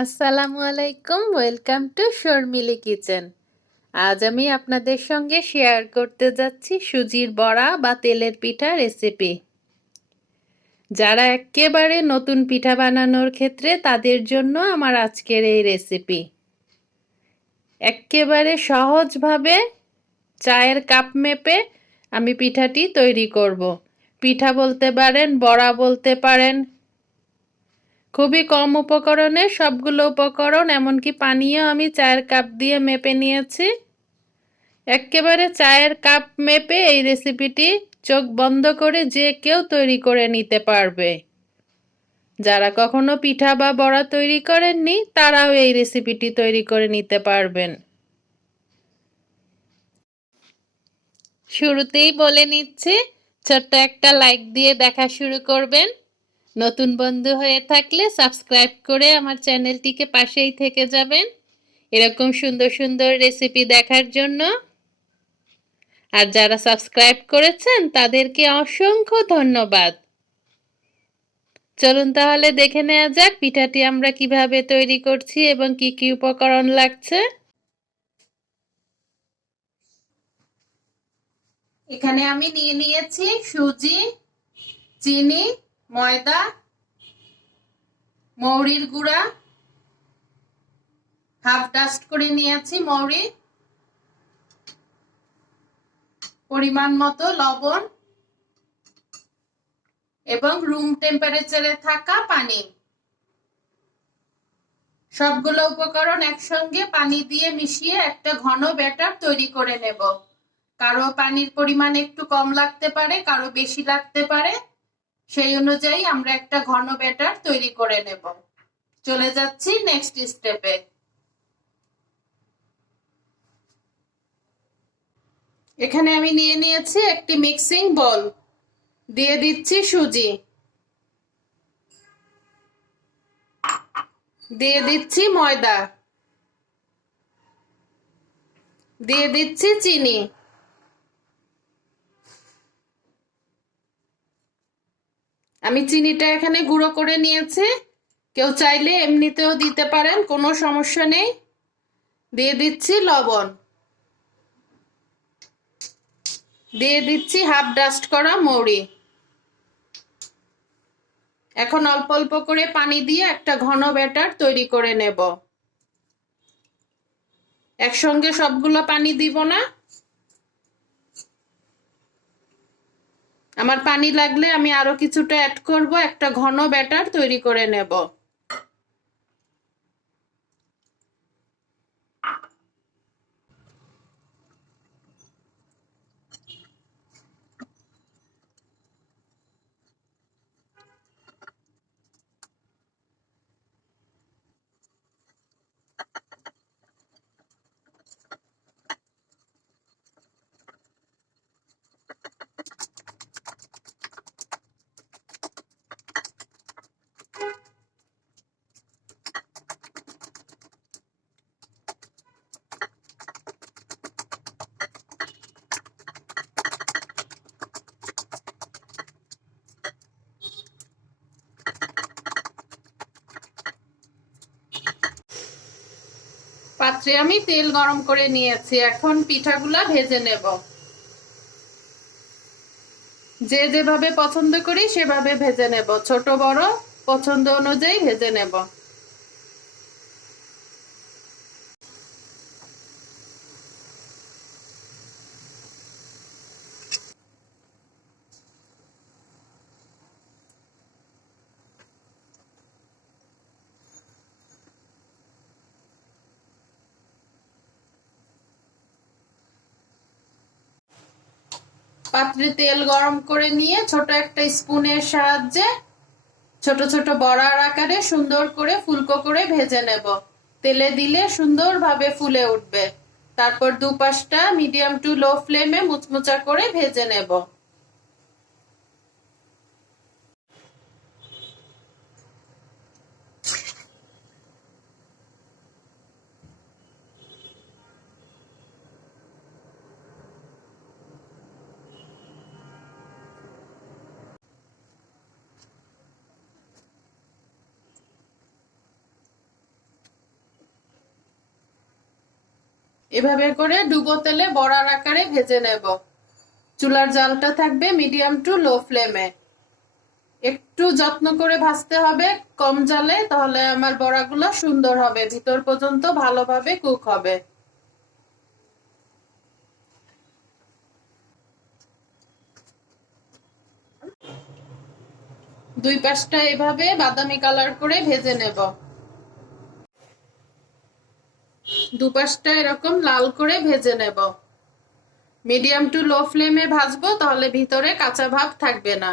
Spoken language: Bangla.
আসসালামু আলাইকুম, ওয়েলকাম টু শর্মিলি কিচেন। আজ আমি আপনাদের সঙ্গে শেয়ার করতে যাচ্ছি সুজির বড়া বা তেলের পিঠা রেসিপি। যারা একেবারে নতুন পিঠা বানানোর ক্ষেত্রে তাদের জন্য আমার আজকের এই রেসিপি। একেবারে সহজভাবে চায়ের কাপ মেপে আমি পিঠাটি তৈরি করব। পিঠা বলতে পারেন, বড়া বলতে পারেন। খুবই কম উপকরণে সবগুলো উপকরণ, এমনকি পানিও আমি চায়ের কাপ দিয়ে মেপে নিয়েছি। একেবারে চায়ের কাপ মেপে এই রেসিপিটি চোখ বন্ধ করে যে কেউ তৈরি করে নিতে পারবে। যারা কখনো পিঠা বা বড়া তৈরি করেননি তারাও এই রেসিপিটি তৈরি করে নিতে পারবেন। শুরুতেই বলে নিচ্ছি, ছোট্ট একটা লাইক দিয়ে দেখা শুরু করবেন। নতুন বন্ধু হয়ে থাকলে সাবস্ক্রাইব করে আমার চ্যানেলটিকে পাশেই থেকে যাবেন এরকম সুন্দর সুন্দর রেসিপি দেখার জন্য। আর যারা সাবস্ক্রাইব করেছেন তাদেরকে অসংখ্য ধন্যবাদ। চলুন তাহলে দেখে নেওয়া যাক পিঠাটি আমরা কিভাবে তৈরি করছি এবং কি কি উপকরণ লাগছে। এখানে আমি নিয়ে নিয়েছি সুজি, চিনি, ময়দা, মৌরির গুঁড়া, হাফ ডাস্ট করে নিয়েছি মৌরি, পরিমাণ মতো লবণ এবং রুম টেম্পারেচারে থাকা পানি। সবগুলো উপকরণ একসঙ্গে পানি দিয়ে মিশিয়ে একটা ঘন ব্যাটার তৈরি করে নেব। কারো পানির পরিমাণ একটু কম লাগতে পারে, কারো বেশি লাগতে পারে, সেই অনুযায়ী আমরা একটা ঘন ব্যাটার তৈরি করে নেব। চলে যাচ্ছি নেক্সট স্টেপে। এখানে আমি নিয়ে নিয়েছি একটি মিক্সিং বোল, দিয়ে দিচ্ছি সুজি, দিয়ে দিচ্ছি ময়দা, দিয়ে দিচ্ছি চিনি, আমি চিনিটা এখানে গুঁড়ো করে নিয়েছি, কেউ চাইলে এমনিতেও দিতে পারেন, কোনো সমস্যা নেই। দিয়ে দিচ্ছি লবণ, দিয়ে দিচ্ছি হাফ ডাস্ট করা মৌরি। এখন অল্প অল্প করে পানি দিয়ে একটা ঘন ব্যাটার তৈরি করে নেব। একসঙ্গে সবগুলো পানি দিব না, আমার পানি লাগলে আমি আরো কিছুটা অ্যাড করব, একটা ঘন ব্যাটার তৈরি করে নেব। পাত্রে আমি তেল গরম করে নিয়েছি, এখন পিঠাগুলা ভেজে নেব। যে যেভাবে পছন্দ করি সেভাবে ভেজে নেব, ছোট বড় পছন্দ অনুযায়ী ভেজে নেব। পাত্রে তেল গরম করে নিয়ে ছোট একটা স্পুনের সাহায্যে ছোট ছোট বড়ার আকারে সুন্দর করে ফুলকো করে ভেজে নেব। তেলে দিলে সুন্দরভাবে ফুলে উঠবে। তারপর দুপাশটা মিডিয়াম টু লো ফ্লেমে মুচমুচা করে ভেজে নেব। এভাবে করে ডুবো তেলে বড়ার আকারে ভেজে নেব। চুলার জালটা থাকবে মিডিয়াম টু লো ফ্লেমে। একটু যত্ন করে ভাজতে হবে কম জালে, তাহলে আমার বড়াগুলো সুন্দর হবে, ভিতর পর্যন্ত ভালোভাবে কুক হবে। দুই পাশটা এভাবে বাদামি কালার করে ভেজে নেব। দুপাশটা এরকম লাল করে ভেজে নেব। মিডিয়াম টু লো ফ্লেমে ভাজবো, তাহলে ভিতরে কাঁচা ভাব থাকবে না।